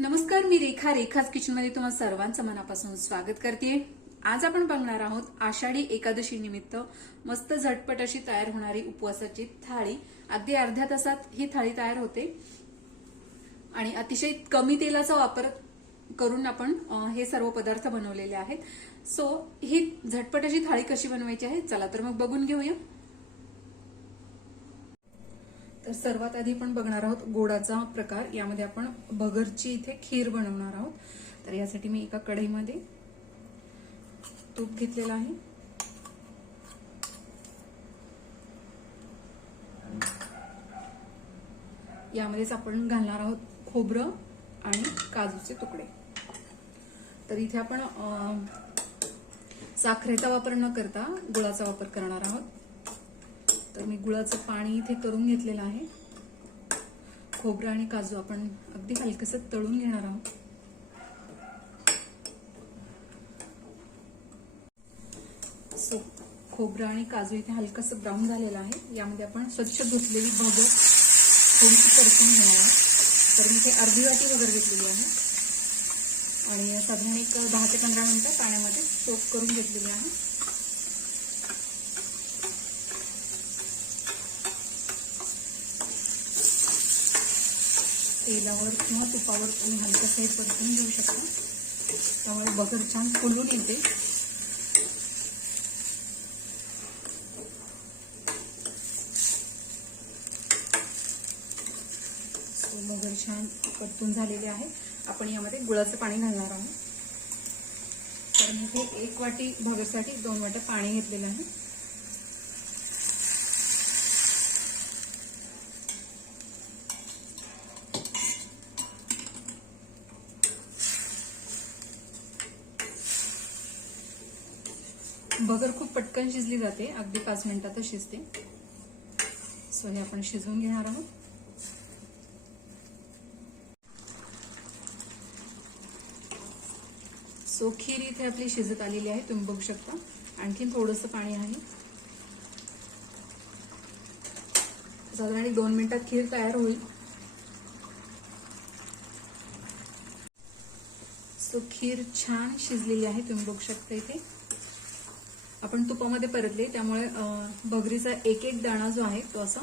नमस्कार मी रेखा. रेखाच किचनमध्ये तुम्हाला सर्वांचं मनापासून स्वागत करते. आज आपण बघणार आहोत आषाढी एकादशी निमित्त मस्त झटपट अशी तयार होणारी उपवासाची थाळी. अगदी अर्ध्या तासात ही थाळी तयार होते. आणि अतिशय कमी तेलाचा वापर करून आपण हे सर्व पदार्थ बनवलेले आहेत. सो ही झटपट अशी थाळी कशी बनवायची आहे? चला तर मग बघून घेऊया. तर सर्वात आधी आपण बघणार आहोत गोडाचा प्रकार. यामध्ये आपण भगरची इथे खीर बनवणार आहोत. तर यासाठी मी एका कढईमध्ये तूप घेतलेलं आहे. यामध्येच आपण घालणार आहोत खोबरं आणि काजूचे तुकडे. तर इथे आपण साखरेचा वापर न करता गुळाचा वापर करणार आहोत. तर मी गुळाचं पाणी इथे करून घेतलेलं आहे. खोबरं आणि काजू आपण अगदी हलकसं तळून घेणार आहोत. सो खोबरं आणि काजू इथे हलकंसं ब्राऊन झालेलं आहे. यामध्ये आपण स्वच्छ धुतलेली भगर थोडीशी परतून घेणार आहोत. तर मी इथे अर्धी वाटी भगर घेतलेली आहे. आणि साधारण एक दहा ते पंधरा मिनटं पाण्यामध्ये सोप करून घेतलेली आहे. तेलावर किंवा तुपावर तुम्ही हलकं हे परतून घेऊ शकता. त्यामुळे बगर छान फुलून येते. So, बगर छान परतून झालेले आहे. आपण यामध्ये गुळाचं पाणी घालणार आहोत. तर मी एक वाटी भगरसाठी दोन वाट्या पाणी घेतलेलं आहे बगर खूप पटकन शिजली जाते. अगदी पाच मिनिटातच शिजते. सो हे आपण शिजवून घेणार आहोत. सो खीर इथे आपली शिजत आलेली आहे. तुम्ही बघू शकता. आणखीन थोडंसं पाणी आहे. साधारण एक दोन मिनिटात खीर तयार होईल. सो खीर छान शिजलेली आहे. तुम्ही बघू शकता इथे. आपण तुपामध्ये परतले त्यामुळे भगरीचा एक एक दाणा जो आहे तो असा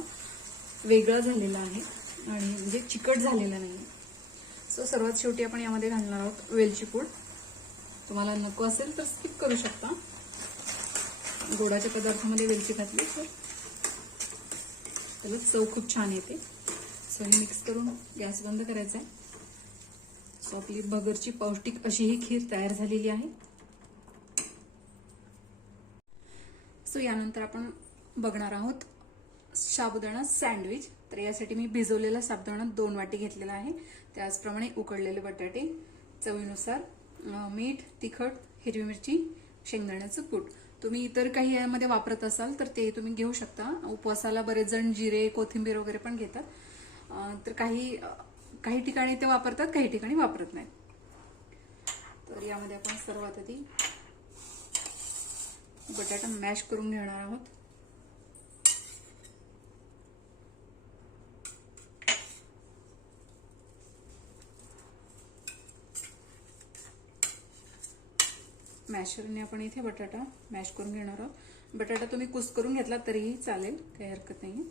वेगळा झालेला आहे आणि म्हणजे चिकट झालेला नाही सो सर्वात शेवटी आपण यामध्ये घालणार आहोत वेलची पूड. तुम्हाला नको असेल तर स्किप करू शकता. गोडाच्या पदार्थामध्ये वेलची घातली तर त्याला चव खूप छान येते. सो हे मिक्स करून गॅस बंद करायचा आहे. सो आपली बगरची पौष्टिक अशी ही खीर तयार झालेली आहे. सो यानंतर आपण बघणार आहोत साबुदाणा सँडविच. तर यासाठी मी भिजवलेला साबुदाणा दोन वाटी घेतलेला आहे. त्याचप्रमाणे उकडलेले बटाटे चवीनुसार मीठ तिखट हिरवी मिरची शेंगदाण्याचं कूट. तुम्ही इतर काही यामध्ये वापरत असाल तर ते तुम्ही घेऊ शकता. उपवासाला बरेच जण जिरे कोथिंबीर वगैरे पण घेतात. तर काही काही ठिकाणी ते वापरतात काही ठिकाणी वापरत नाहीत. तर यामध्ये आपण सर्वात आधी बटाटा मॅश करून घेणार आहोत. मॅशरने आपण इथे बटाटा मॅश करून घेणार आहोत. बटाटा तुम्ही कुस करून घेतला तरीही चालेल काही हरकत नाही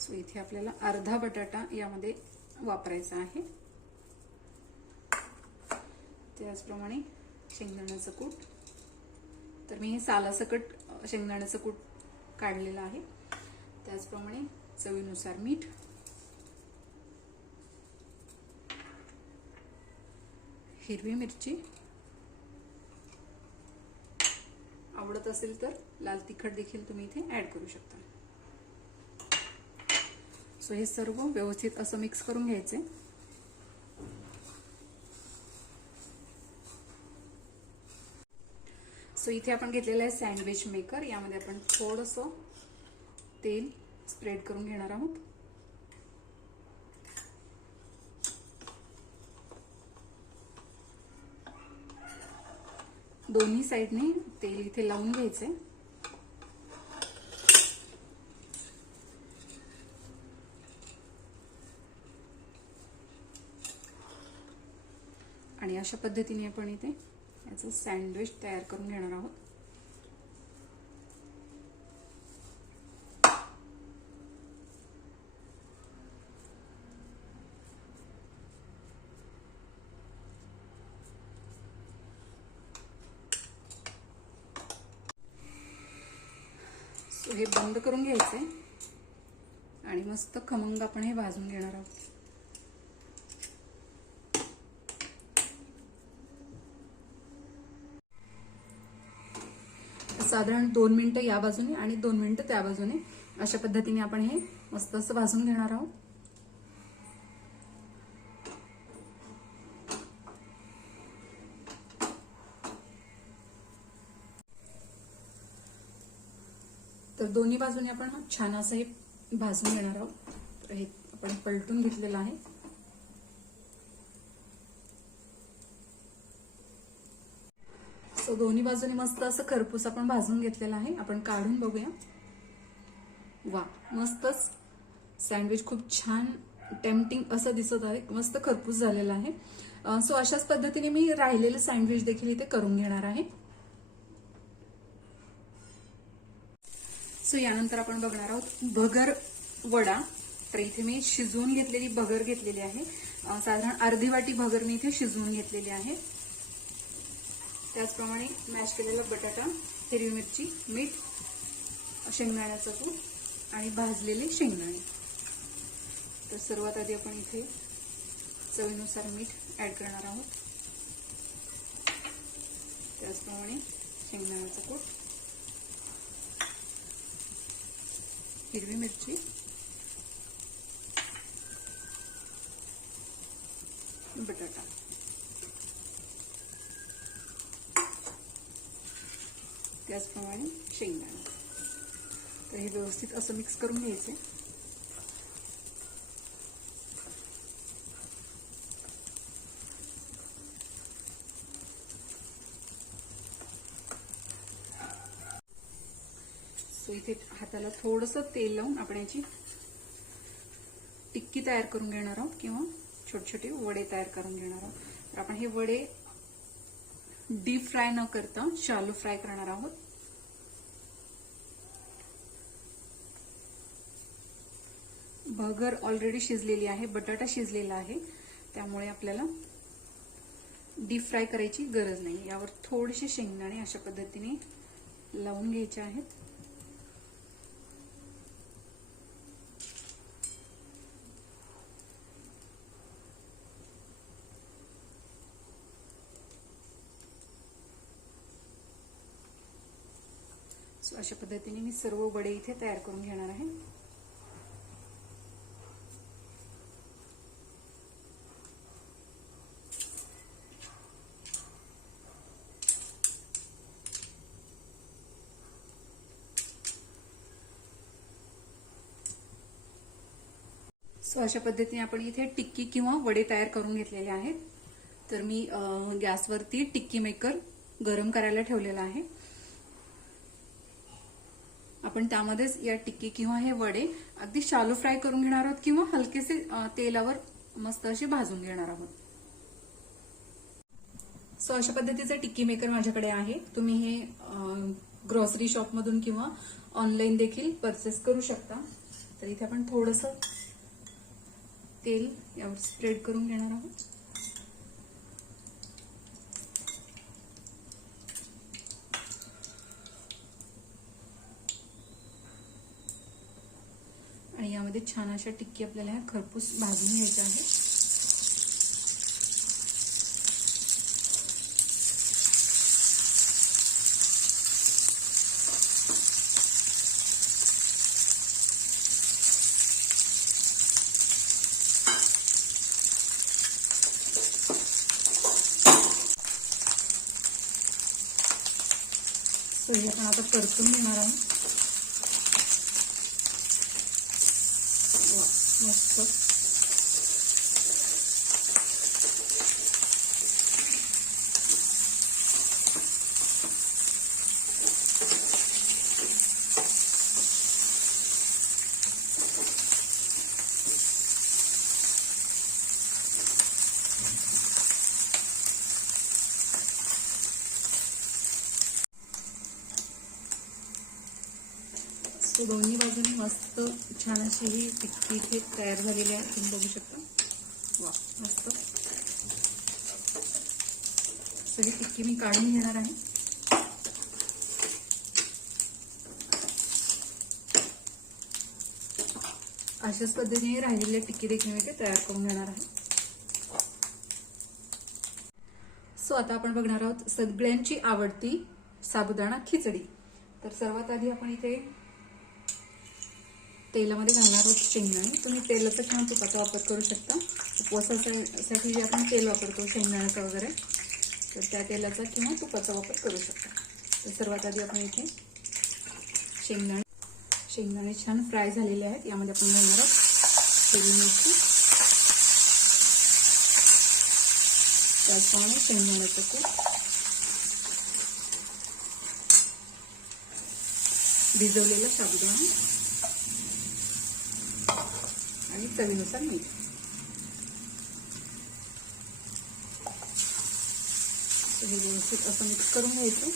सो इथे आपल्याला अर्धा बटाटा यामध्ये वापरायचा आहे. त्याचप्रमाणे शेंगदाण्याचं कूट. तर मी हे सालासकट शेंगदाण्याचं कूट काढलेलं आहे. त्याचप्रमाणे चवीनुसार मीठ. हिरवी मिरची. आवडत असेल तर लाल तिखट देखील तुम्ही इथे ॲड करू शकता. सो हे सर्व व्यवस्थित असं मिक्स करून घ्यायचे. सो इथे आपण घेतलेलं आहे सँडविच मेकर यामध्ये आपण थोडंसं तेल स्प्रेड करून घेणार आहोत. दोन्ही साईडने तेल इथे लावून घ्यायचंय. आणि अशा पद्धतीने आपण इथे याचं सँडविच तयार करून घेणार आहोत. हे बंद करून घ्यायचंय आणि मस्त खमंग आपण हे भाजून घेणार आहोत. साधारण दोन मिनिटं या बाजूने आणि दोन मिनिटं त्या बाजूने अशा पद्धतीने आपण हे मस्त असं भाजून घेणार आहोत. तर दोन्ही बाजूने आपण छान असं हे भाजून घेणार आहोत. हे आपण पलटून घेतलेलं आहे. सो दोन्ही बाजूने मस्त असं खरपूस आपण भाजून घेतलेलं आहे. आपण काढून बघूया. वा मस्तच सँडविच खूप छान टेम्पटिंग असं दिसत आहे. मस्त खरपूस झालेलं आहे. सो अशाच पद्धतीने मी राहिलेलं सँडविच देखील इथे करून घेणार आहे. सो यानंतर आपण बघणार आहोत भगर वडा. तर इथे मी शिजवून घेतलेली भगर घेतलेली आहे. साधारण अर्धी वाटी भगर मी इथे शिजवून घेतलेली आहे. त्याचप्रमाणे मॅश केलेला बटाटा हिरवी मिरची मीठ शेंगदाण्याचा कूट आणि भाजलेले शेंगदाणे. तर सर्वात आधी आपण इथे चवीनुसार मीठ ऍड करणार आहोत. त्याचप्रमाणे शेंगदाण्याचा कूट हिरवी मिरची बटाटा. त्याचप्रमाणे शेंगदाणे. तर हे व्यवस्थित असं मिक्स करून घ्यायचे. सो इथे हाताला थोडंसं तेल लावून आपण याची टिक्की तयार करून घेणार आहोत किंवा छोटे छोटे वडे तयार करून घेणार आहोत. तर आपण हे वडे डीप फ्राय न करता शालू फ्राय करणार आहोत. भगर ऑलरेडी शिजलेली आहे बटाटा शिजलेला आहे. त्यामुळे आपल्याला डीप फ्राय करायची गरज नाही. यावर थोडेसे शेंगदाणे अशा पद्धतीने लावून घ्यायचे आहेत. सो अशा पद्धतीने मी सर्व वडे इथे तयार करून घेणार आहे. सो अशा पद्धतीने आपण इथे टिक्की किंवा वडे तयार करून घेतलेले आहेत. तर मी गॅसवरती टिक्की मेकर गरम करायला ठेवलेला आहे. आपण त्यामध्येच या टिक्की किंवा हे वडे अगदी शालो फ्राय करून घेणार आहोत किंवा हलकेसे तेलावर मस्त असे भाजून घेणार आहोत. सो अशा पद्धतीचं टिक्की मेकर माझ्याकडे आहे. तुम्ही हे ग्रॉसरी शॉपमधून किंवा ऑनलाईन देखील परचेस करू शकता. तर इथे आपण थोडंसं तेल यावर स्प्रेड करून घेणार आहोत. आणि यामध्ये छान अशा टिक्की आपल्याला ह्या खरपूस भाजून घ्यायच्या आहेत. सो हे आता परतून घेणार आहे वा, मस्त तो दोन्ही बाजूने मस्त छान अशी ही टिक्की इथे तयार झालेली आहे. तुम्ही बघू शकता. वा मस्त. सगळी टिक्की मी काढून घेणार आहे. अशाच पद्धतीने राहिलेल्या टिक्की देखील मी ते तयार करून घेणार आहे. सो आता आपण बघणार आहोत सगळ्यांची आवडती साबुदाणा खिचडी. तर सर्वात आधी आपण इथे तेलामध्ये घालणार आहोत शेंगदाणे. तुम्ही तेलाचा किंवा तुपाचा वापर करू शकता. उपवासासाठी जे आपण तेल वापरतो शेंगदाण्याचं वगैरे तर त्या तेलाचा किंवा तुपाचा वापर करू शकता. तर सर्वात आधी आपण इथे शेंगदाणे शेंगदाणे छान फ्राय झालेले आहेत. यामध्ये आपण घालणार आहोत तेल मिरची. त्याचप्रमाणे शेंगदाण्याचं कूट. भिजवलेलं साबुदाणा. आणि चवीनुसार मीठ. हे व्यवस्थित असं मिक्स करून घ्यायचं.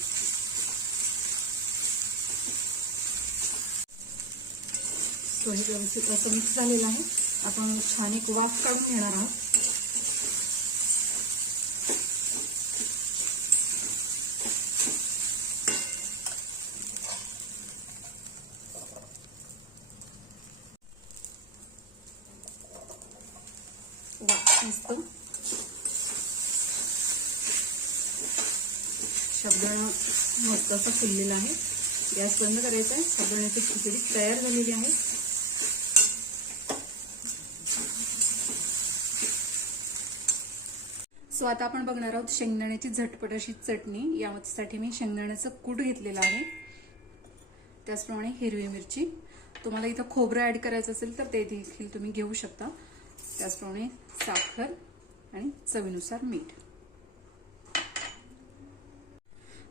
सो हे व्यवस्थित असं मिक्स झालेलं आहे. आपण छान एक वाफ काढून घेणार आहोत वा मस्त शब्दाणा मस्त असा फुललेला आहे. गॅस बंद करायचा आहे. शब्दाण्याची खिचडी तयार झालेली आहे. सो आता आपण बघणार आहोत शेंगदाण्याची झटपट अशी चटणी. यासाठी मी शेंगदाण्याचं कूट घेतलेलं आहे. त्याचप्रमाणे हिरवी मिरची. तुम्हाला इथं खोबरं ऍड करायचं असेल तर ते देखील तुम्ही घेऊ शकता. त्याचप्रमाणे साखर आणि चवीनुसार मीठ.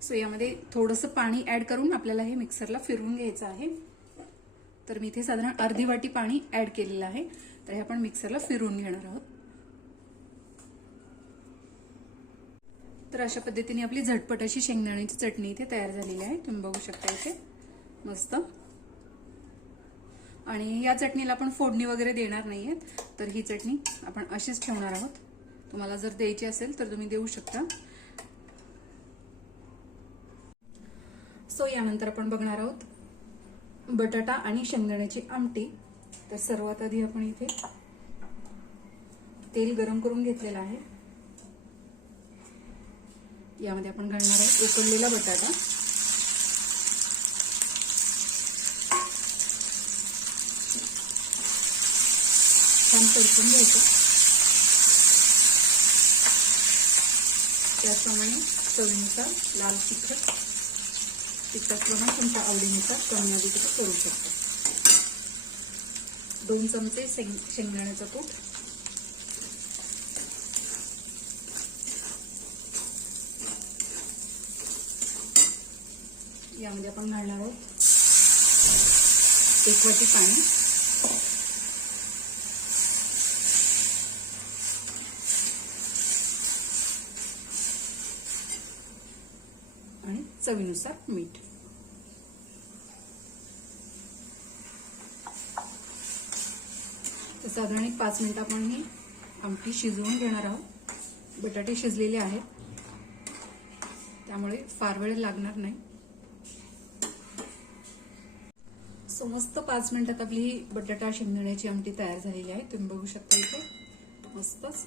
सो यामध्ये थोडंसं पाणी ऍड करून आपल्याला हे मिक्सरला फिरवून घ्यायचं आहे. तर मी इथे साधारण अर्धी वाटी पाणी ऍड केलेलं आहे. तर हे आपण मिक्सरला फिरवून घेणार आहोत. तर अशा पद्धतीने आपली झटपट अशी शेंगदाण्याची चटणी इथे तयार झालेली आहे. तुम्ही बघू शकता इथे. मस्त. आणि या चटणीला आपण फोडणी वगैरे देणार नाहीयेत. तर ही चटणी आपण अशीच ठेवणार आहोत. तुम्हाला जर द्यायची असेल तर तुम्ही देऊ शकता. सो यानंतर आपण बघणार आहोत बटाटा आणि शेंगदाण्याची आमटी. तर सर्वात आधी आपण इथे तेल गरम करून घेतलेलं आहे. यामध्ये आपण घालणार आहोत उकडलेला बटाटा. छान परतून घ्यायचं. त्याप्रमाणे चवीनुसार लाल तिखट तिखटप्रमाणे तुमच्या आवडीनुसार कमी अधिक करू शकता. दोन चमचे शेंग शेंगदाण्याचं कूट. यामध्ये आपण घालणार आहोत एक वाटी पाणी. आणि चवीनुसार मीठ. तर साधारण एक पाच मिनिट आपण ही आमटी शिजवून घेणार आहोत. बटाटे शिजलेले आहेत. त्यामुळे फार वेळ लागणार नाही. सो मस्त पाच मिनिटात आपली ही बटाटा शिंदण्याची आमटी तयार झालेली आहे. तुम्ही बघू शकता इथे. मस्तच.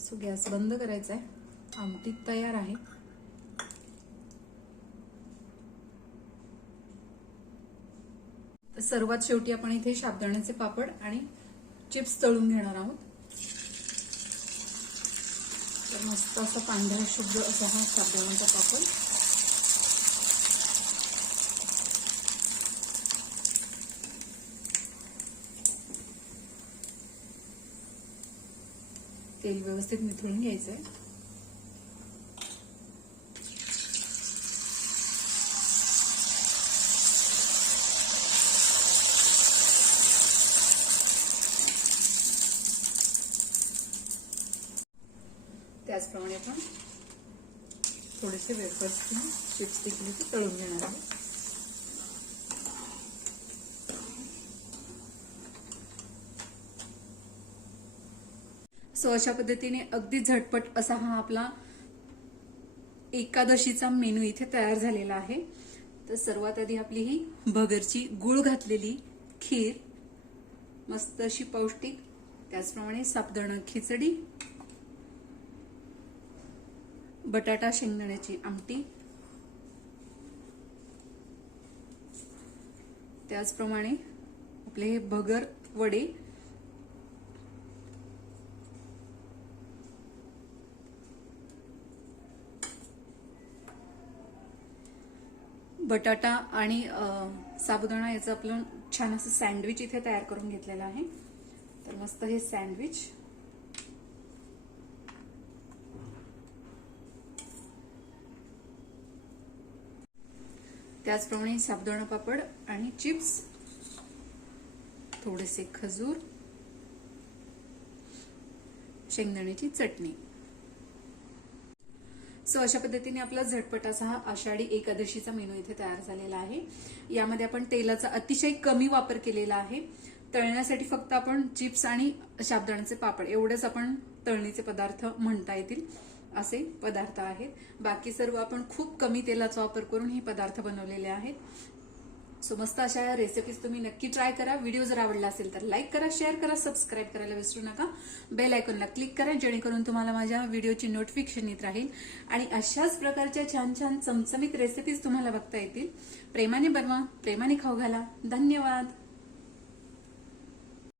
सो गॅस बंद करायचा आहे. आमटी तयार आहे. तर सर्वात शेवटी आपण इथे शाबदाण्याचे पापड आणि चिप्स तळून घेणार आहोत. तर मस्त असा पांढरा शुभ्र असा हा शाबदाण्याचा पापड. तेल व्यवस्थित मिथळून घ्यायचं आहे त्याप्रमाणे आपण थोडेसे वेफर्स चिप्स देखील इथे तळून घेणार आहे सो अशा पद्धतीने अगदी झटपट असा हा आपला एकादशीचा मेनू इथे तयार झालेला आहे. तर सर्वात आधी आपली ही भगरची गुळ घातलेली खीर मस्त अशी पौष्टिक त्याचप्रमाणे साबुदाणा खिचडी बटाटा शेंगदाण्याची आमटी. त्याचप्रमाणे आपले हे भगर वडे. बटाटा आणि साबुदाणा याचं आपलं छान असं सँडविच इथे तयार करून घेतलेलं आहे. तर मस्त हे सँडविच. त्याचप्रमाणे साबुदाणा पापड आणि चिप्स. थोडेसे खजूर. शेंगदाण्याची चटणी. सो अशा पद्धतीने आपला झटपट असा हा आषाढी एकादशीचा मेनू इथे तयार झालेला आहे. यामध्ये आपण तेलाचा अतिशय कमी वापर केलेला आहे. तळण्यासाठी फक्त आपण चिप्स आणि शाबदाण्याचे पापड एवढेच आपण तळणीचे पदार्थ म्हणता येतील. असे पदार्थ आहेत. बाकी सर्व आपण खूप कमी तेलाचा वापर करून हे पदार्थ बनवलेले आहेत. सो मस्त अशा या रेसिपीज तुम्ही नक्की ट्राय करा. व्हिडिओ जर आवडला असेल तर लाईक करा शेअर करा सबस्क्राईब करायला विसरू नका. बेल आयकॉनला क्लिक करा जेणेकरून तुम्हाला माझ्या व्हिडिओची नोटिफिकेशन येत राहील. आणि अशाच प्रकारच्या छान छान चमचमीत रेसिपीज तुम्हाला बघता येतील. प्रेमाने बनवा प्रेमाने खाऊ घाला. धन्यवाद.